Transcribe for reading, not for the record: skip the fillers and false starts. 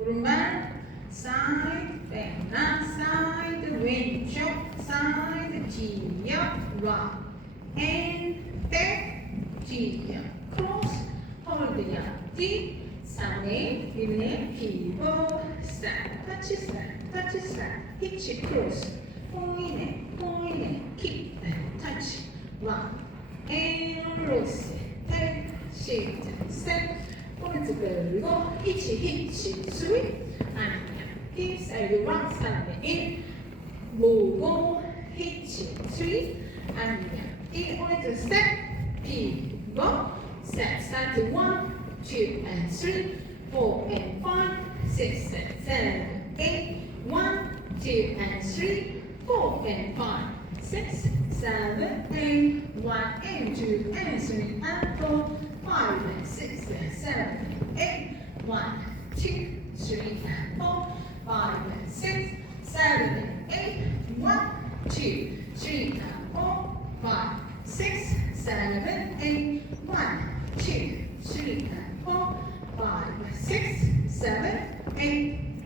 오른발 side, back, side, 왼쪽, side, 뒤옆, right, hand, back, 뒤옆, cross, hold 옆뒤, 상에, 위에, pivot, step, touch, step, touch, step, hitch, cross, 포인에, kick, touch, right, and cross, take, shift, step, 오른쪽 들고, hitch, sweep, 아니야. 힙 사이드 원 사이드 인 모고 히치 트리 아니야. 이 오른쪽 스텝 피벗 스텝 스타트 1, 2 and 3 4 and 5 6 and 7 8 1, 2 and 3 4 and 5 6 7 8 1 and 2 and 3 and 4 5 and 6 and 7 8 1 2 3 and 4 5 and 6, 7 and 8, 1, 2, 3 and 4, 5, 6, 7, 8, 1, 2, 3 and 4, 5, 6, 7,